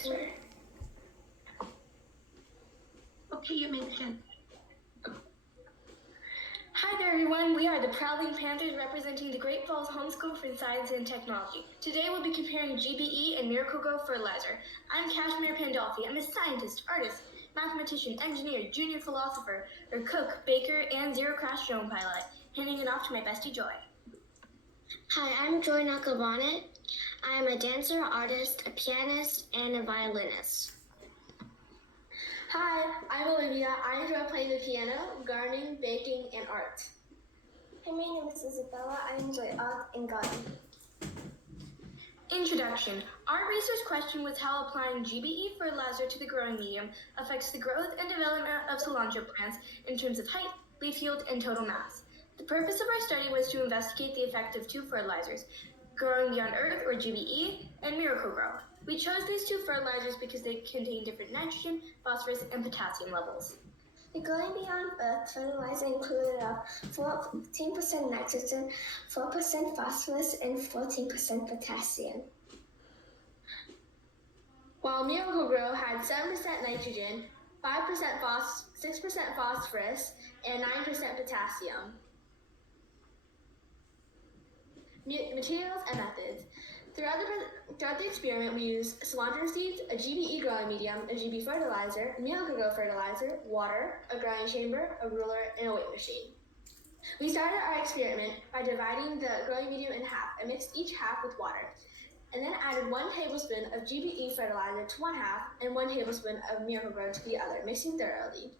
Okay, you make sense. Hi there everyone, we are the Prowling Panthers representing the Great Falls Homeschool for Science and Technology. Today we'll be comparing GBE and Miracle-Gro fertilizer. I'm Kashmir Pandolfi. I'm a scientist, artist, mathematician, engineer, junior philosopher, or cook, baker, and zero-crash drone pilot. Handing it off to my bestie Joy. Hi, I'm Joy Nakabonnet. I'm a dancer, artist, a pianist, and a violinist. Hi, I'm Olivia. I enjoy playing the piano, gardening, baking, and art. Hi, my name is Isabella. I enjoy art and gardening. Introduction. Our research question was how applying GBE fertilizer to the growing medium affects the growth and development of cilantro plants in terms of height, leaf yield, and total mass. The purpose of our study was to investigate the effect of two fertilizers, Growing Beyond Earth, or GBE, and Miracle-Gro. We chose these two fertilizers because they contain different nitrogen, phosphorus, and potassium levels. The Growing Beyond Earth fertilizer included 14% nitrogen, 4% phosphorus, and 14% potassium. While Miracle-Gro had 7% nitrogen, 6% phosphorus, and 9% potassium. Materials and methods. Throughout the experiment, we used cilantro seeds, a GBE growing medium, a GB fertilizer, Miracle-Gro fertilizer, water, a growing chamber, a ruler, and a weight machine. We started our experiment by dividing the growing medium in half and mixed each half with water, and then added 1 tablespoon of GBE fertilizer to one half and 1 tablespoon of Miracle-Gro to the other, mixing thoroughly.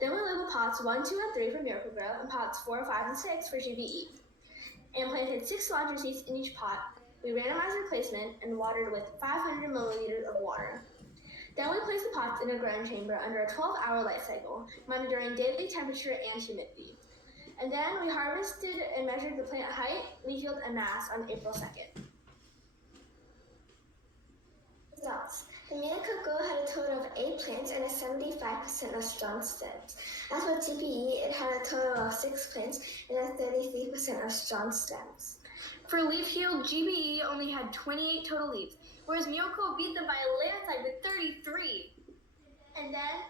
Then we labeled pots 1, 2, and 3 for Miracle-Gro and pots 4, 5, and 6 for GBE, and planted 6 cilantro seeds in each pot. We randomized their placement and watered with 500 milliliters of water. Then we placed the pots in a growing chamber under a 12-hour light cycle, monitoring daily temperature and humidity. And then we harvested and measured the plant height, leaf yield, and mass on April 2nd. Results. The Miracle-Gro had a total of 8 plants and a 75% of strong stems. As for GBE, it had a total of 6 plants and a 33% of strong stems. For leaf yield, GBE only had 28 total leaves, whereas Miracle beat them by a landslide with 33. And then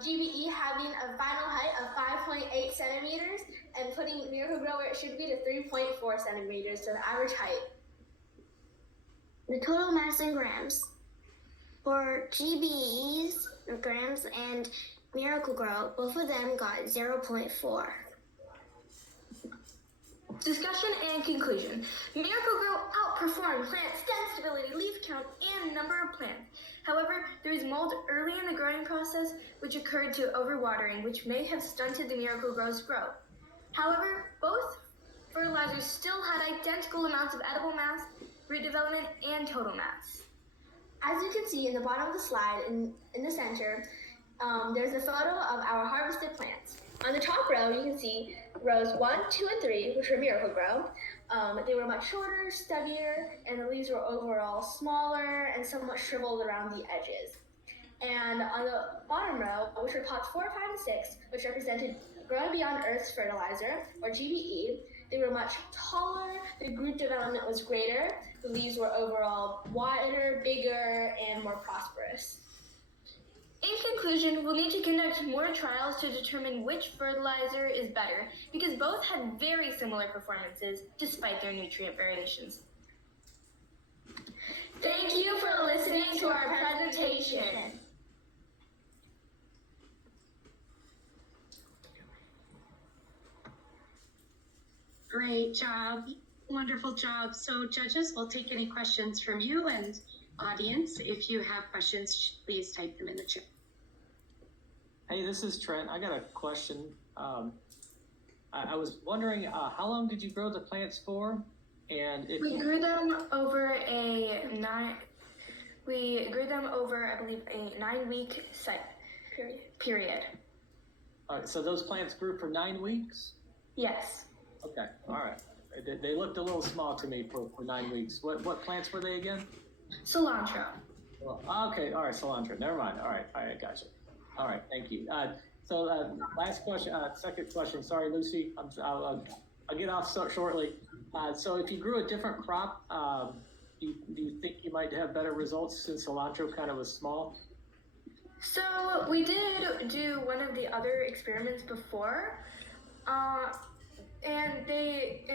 GBE having a final height of 5.8 centimeters and putting Miracle-Gro where it should be to 3.4 centimeters, so the average height. The total mass in grams. For GBEs, grams, and Miracle-Gro, both of them got 0.4. Discussion and conclusion. Miracle-Gro outperformed plant stem stability, leaf count, and number of plants. However, there was mold early in the growing process, which occurred to overwatering, which may have stunted the Miracle-Gro's growth. However, both fertilizers still had identical amounts of edible mass, root development, and total mass. As you can see in the bottom of the slide, in the center, there's a photo of our harvested plants. On the top row, you can see rows 1, 2, and 3, which were Miracle-Gro. They were much shorter, stubbier, and the leaves were overall smaller and somewhat shriveled around the edges. And on the bottom row, which were pots 4, 5, and 6, which represented Growing Beyond Earth's fertilizer, or GBE, they were much taller, the root development was greater, the leaves were overall wider, bigger, and more prosperous. In conclusion, we'll need to conduct more trials to determine which fertilizer is better, because both had very similar performances despite their nutrient variations. Thank you for listening to our presentation. Great job. Wonderful job. So judges, we'll take any questions from you, and audience, if you have questions, please type them in the chat. Hey, this is Trent. I got a question. I was wondering, how long did you grow the plants for? And if We grew them over, I believe, a 9-week period. All right, so those plants grew for 9 weeks? Yes. Okay, all right. They looked a little small to me for 9 weeks. What plants were they again? Cilantro. Well, okay, all right, cilantro. Never mind. All right, gotcha. All right, thank you. Last question, second question. Sorry, Lucy. I'll get off shortly. So if you grew a different crop do you think you might have better results since cilantro kind of was small? So we did do one of the other experiments before, and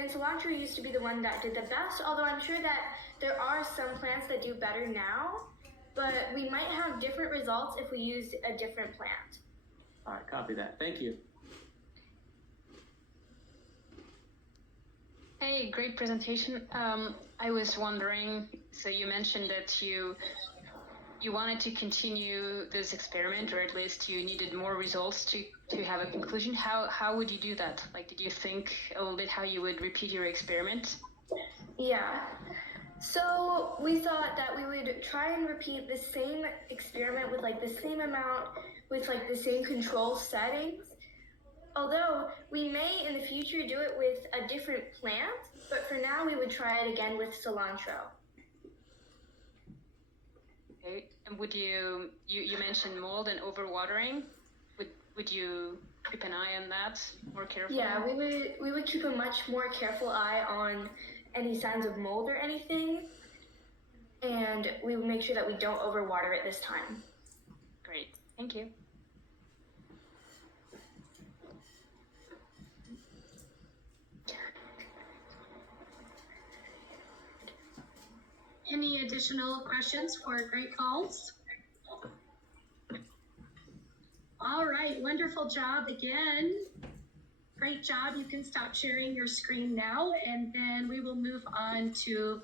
cilantro used to be the one that did the best. Although I'm sure that there are some plants that do better now, but we might have different results if we used a different plant. All right, copy that. Thank you. Hey, great presentation. I was wondering, so you mentioned that you wanted to continue this experiment, or at least you needed more results to have a conclusion. How would you do that? Like, did you think a little bit how you would repeat your experiment? Yeah. So we thought that we would try and repeat the same experiment with like the same amount, with like the same control settings. Although we may in the future do it with a different plant, but for now we would try it again with cilantro. Okay. And would you mentioned mold and overwatering? Would you keep an eye on that more carefully? Yeah, we would keep a much more careful eye on any signs of mold or anything, and we would make sure that we don't overwater it this time. Great, thank you. Any additional questions for Great Falls? All right, wonderful job again. Great job. You can stop sharing your screen now, and then we will move on to